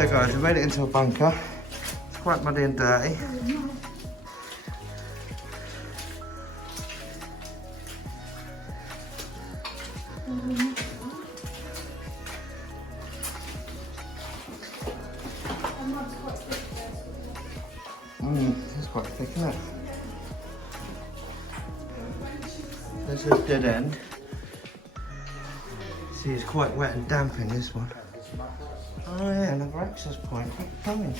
So guys, we made it into a bunker. It's quite muddy and dirty. It's quite thick, isn't it? This is a dead end. See, it's quite wet and damp in this one. Oh yeah, another access point. Keep coming.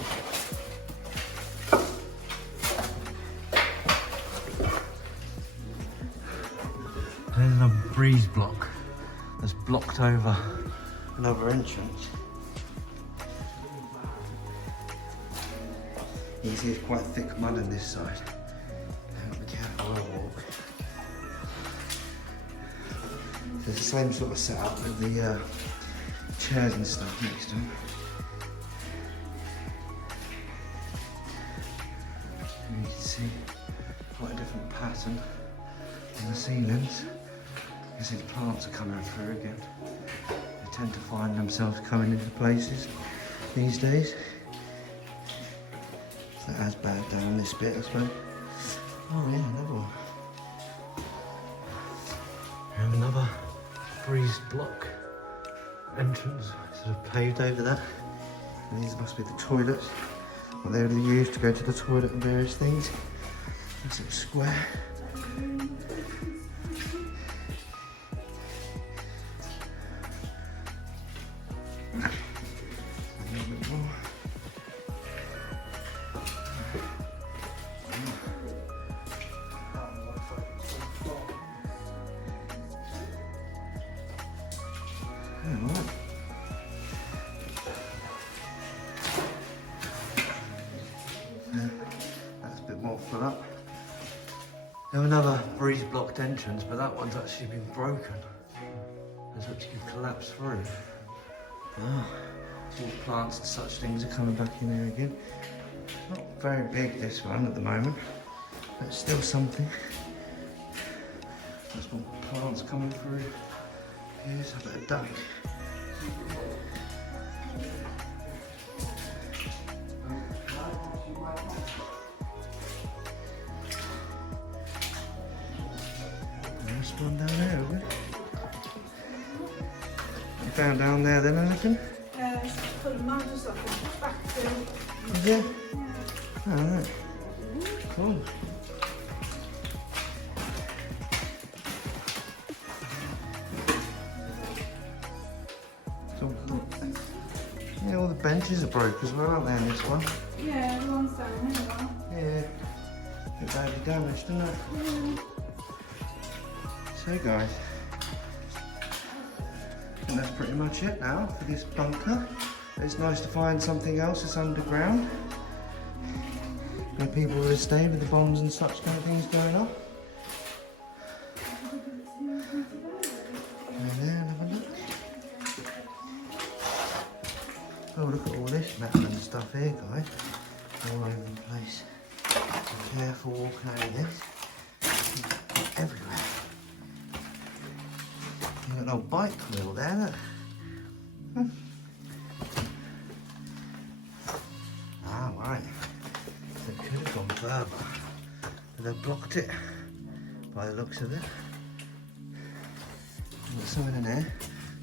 There's a breeze block that's blocked over another entrance. You can see it's quite thick mud on this side. Be careful where I walk. So it's the same sort of setup with the chairs and stuff next to them. And you can see quite a different pattern on the ceilings. You can see the plants are coming through again. They tend to find themselves coming into places these days. It's not as bad down this bit, I suppose. Oh yeah, another one. We have another breeze block entrance, sort of paved over that. And these must be the toilets. What they would have used to go to the toilet and various things. Nice little square. That's a bit more full up. There's another breeze blocked entrance, but that one's actually been broken. It's actually collapsed through. Oh, all plants and such things are coming back in there again. Not very big, this one at the moment, but it's still something. There's more plants coming through. Here's a bit of duck. There's one down there, isn't it? You found down there then, anything? It's full of mud or something. Backfill. Is it? Yeah. Alright. Cool. Yeah, all the benches are broke as well, aren't they, in this one? Yeah, the one's down here. Yeah. A bit badly damaged, isn't it? Yeah. So guys, I think that's pretty much it now for this bunker. It's nice to find something else that's underground, where people will stay with the bombs and such kind of things going on. And then have a look. Oh, look at all this metal and stuff here, guys. All over the place. Be careful walking over this. Everywhere. You've got an old bike wheel there, look. Ah, right. So it could have gone further. But they've blocked it by the looks of it. There's something in there.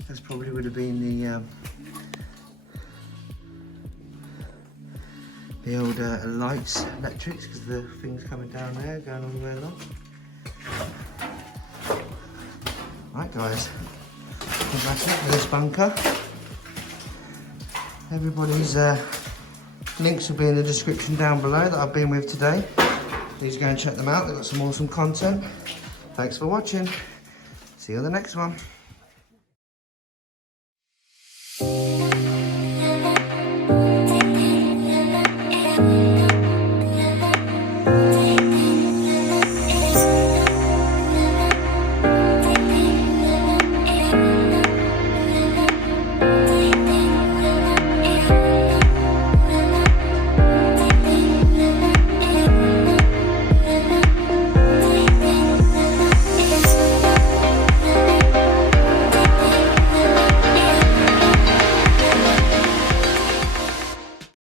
That's probably would have been the old lights, electrics, because the thing's coming down there, going all the way along. Right guys, that's it for this bunker. Everybody's links will be in the description down below that I've been with today. Please go and check them out, they've got some awesome content. Thanks for watching. See you on the next one.